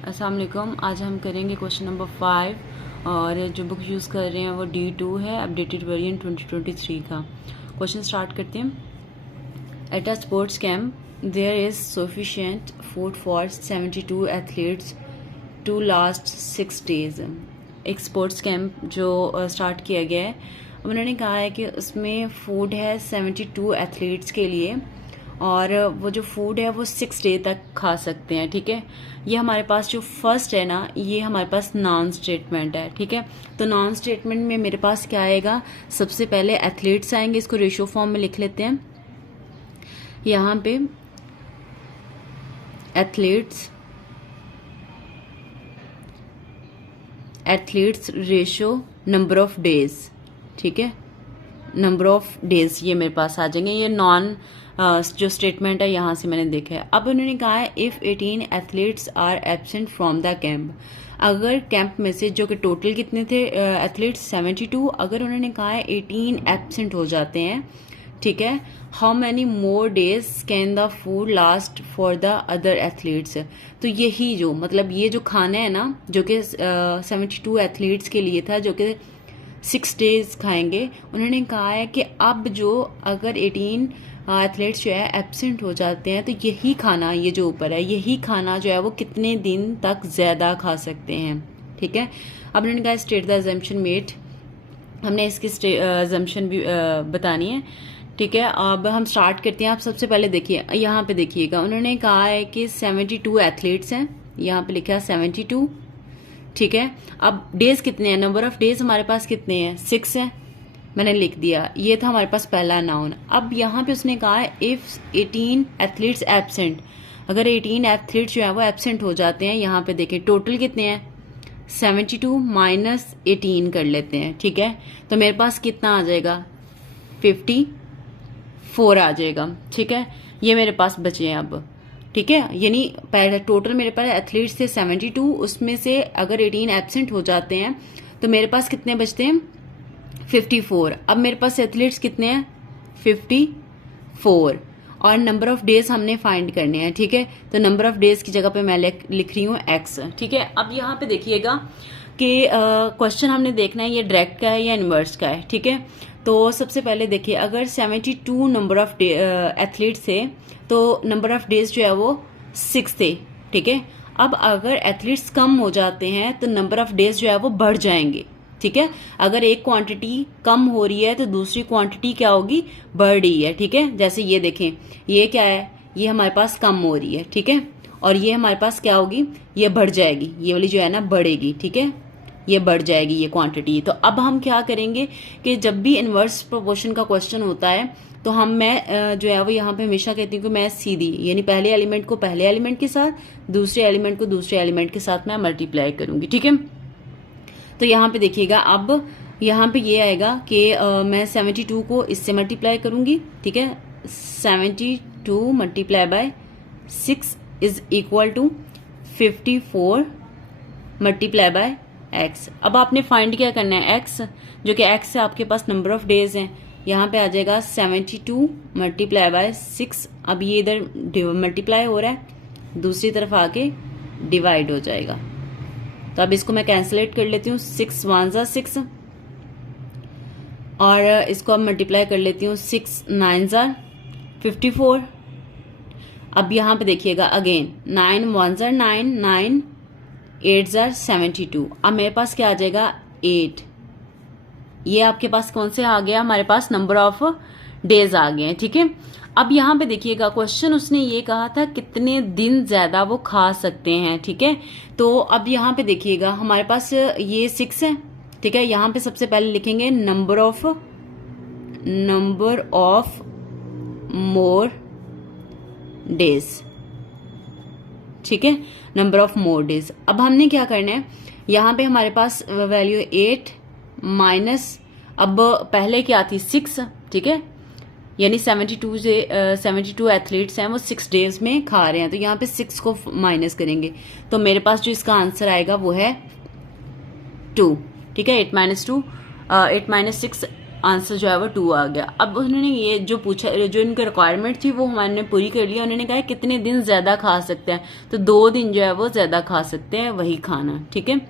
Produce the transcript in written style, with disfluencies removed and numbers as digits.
अस्सलाम वालेकुम। आज हम करेंगे क्वेश्चन नंबर 5 और जो बुक यूज़ कर रहे हैं वो D2 है, अपडेटेड वेरिएंट 2023 का। क्वेश्चन स्टार्ट करते हैं। At a sports camp there is sufficient food for 72 athletes to last 6 days. एक स्पोर्ट्स कैंप जो स्टार्ट किया गया है, उन्होंने कहा है कि उसमें फूड है 72 एथलीट्स के लिए और वो जो फूड है वो 6 डे तक खा सकते हैं। ठीक है, ये हमारे पास जो फर्स्ट है ना, ये हमारे पास नॉन स्टेटमेंट है। ठीक है, तो नॉन स्टेटमेंट में मेरे पास क्या आएगा, सबसे पहले एथलीट्स आएंगे, इसको रेशो फॉर्म में लिख लेते हैं। यहाँ पे athletes ratio number of days. ठीक है, नंबर ऑफ डेज ये मेरे पास आ जाएंगे। ये नॉन जो स्टेटमेंट है यहाँ से मैंने देखा है। अब उन्होंने कहा है if 18 athletes are absent from the camp. अगर कैंप में से जो कि टोटल कितने थे एथलीट्स 72, अगर उन्होंने कहा है 18 एब्सेंट हो जाते हैं, ठीक है, how many more days can the food last for the other athletes. तो यही जो मतलब ये जो खाना है ना, जो कि 72 एथलीट्स के लिए था, जो कि 6 डेज खाएंगे, उन्होंने कहा है कि अब जो अगर 18 एथलीट्स जो है एब्सेंट हो जाते हैं, तो यही खाना, ये जो ऊपर है, यही खाना जो है वो कितने दिन तक ज़्यादा खा सकते हैं। ठीक है, अब उन्होंने कहा स्टेट द अजम्पशन मेड, हमने इसकी अजम्पशन भी बतानी है। ठीक है, अब हम स्टार्ट करते हैं। आप सबसे पहले देखिए, यहाँ पे देखिएगा, उन्होंने कहा है कि 72 एथलीट्स हैं, यहाँ पे लिखा है 72। ठीक है, अब डेज कितने हैं, नंबर ऑफ डेज हमारे पास कितने हैं, 6 है, मैंने लिख दिया। ये था हमारे पास पहला नाउन। अब यहाँ पे उसने कहा है इफ 18 एथलीट्स एब्सेंट, अगर 18 एथलीट्स जो है वो एब्सेंट हो जाते हैं, यहाँ पे देखें टोटल कितने हैं, 72 माइनस 18 कर लेते हैं। ठीक है, तो मेरे पास कितना आ जाएगा, 54 आ जाएगा। ठीक है, ये मेरे पास बचे हैं अब। ठीक है, यानी पहले टोटल मेरे पास एथलीट्स थे 72, उसमें से अगर 18 एब्सेंट हो जाते हैं तो मेरे पास कितने बचते हैं, 54। अब मेरे पास एथलीट्स कितने हैं, 54, और नंबर ऑफ डेज हमने फाइंड करने हैं। ठीक है, तो नंबर ऑफ डेज की जगह पे मैं लिख रही हूँ x। ठीक है, अब यहाँ पे देखिएगा कि क्वेश्चन हमने देखना है ये डायरेक्ट का है या इनवर्स का है। ठीक है, तो सबसे पहले देखिए, अगर 72 नंबर ऑफ एथलीट्स थे तो नंबर ऑफ डेज जो है वो 6 थे। ठीक है, अब अगर एथलीट्स कम हो जाते हैं तो नंबर ऑफ डेज जो है वो बढ़ जाएंगे। ठीक है, अगर एक क्वांटिटी कम हो रही है तो दूसरी क्वांटिटी क्या होगी, बढ़ रही है। ठीक है, जैसे ये देखें, ये क्या है, ये हमारे पास कम हो रही है। ठीक है, और ये हमारे पास क्या होगी, ये बढ़ जाएगी, ये वाली जो है ना बढ़ेगी। ठीक है, ये बढ़ जाएगी ये क्वांटिटी। तो अब हम क्या करेंगे कि जब भी इनवर्स प्रोपोर्शन का क्वेश्चन होता है तो मैं जो है वो यहाँ पे हमेशा कहती हूँ कि मैं सीधी, यानी पहले एलिमेंट को पहले एलिमेंट के साथ, दूसरे एलिमेंट को दूसरे एलिमेंट के साथ मैं मल्टीप्लाई करूंगी। ठीक है, तो यहाँ पे देखिएगा, अब यहाँ पे ये आएगा कि मैं 72 को इससे मल्टीप्लाई करूंगी। ठीक है, 72 multiply by 6 is equal to 54 multiply by x। अब आपने फाइंड क्या करना है, x, जो कि x है आपके पास नंबर ऑफ डेज हैं, यहाँ पे आ जाएगा 72 मल्टीप्लाई बाय 6। अब ये इधर मल्टीप्लाई हो रहा है, दूसरी तरफ आके डिवाइड हो जाएगा। तो अब इसको मैं कैंसलेट कर लेती हूँ, 6 1 जा 6, और इसको अब मल्टीप्लाई कर लेती हूँ, 6 9 जा 54। अब यहाँ पे देखिएगा अगेन, 9 1 जा 9, 9 8 जा 72। अब मेरे पास क्या आ जाएगा, 8। ये आपके पास कौन से आ गया, हमारे पास नंबर ऑफ डेज आ गए हैं। ठीक है, अब यहाँ पे देखिएगा क्वेश्चन उसने ये कहा था कितने दिन ज्यादा वो खा सकते हैं। ठीक है, तो अब यहाँ पे देखिएगा हमारे पास ये 6 है। ठीक है, यहाँ पे सबसे पहले लिखेंगे नंबर ऑफ मोर डेज। ठीक है, नंबर ऑफ मोर डेज। अब हमने क्या करना है, यहाँ पे हमारे पास वैल्यू 8 माइनस, अब पहले क्या थी 6। ठीक है, यानी 72 से 72 एथलीट्स हैं वो 6 डेज में खा रहे हैं, तो यहाँ पे 6 को माइनस करेंगे तो मेरे पास जो इसका आंसर आएगा वो है 2। ठीक है, 8 माइनस 2, 8 माइनस 6 आंसर जो है वो 2 आ गया। अब उन्होंने ये जो पूछा, जो इनकी रिक्वायरमेंट थी वो हमारे पूरी कर लिया। उन्होंने कहा कितने दिन ज्यादा खा सकते हैं, तो 2 दिन जो है वो ज्यादा खा सकते हैं वही खाना, ठीक है।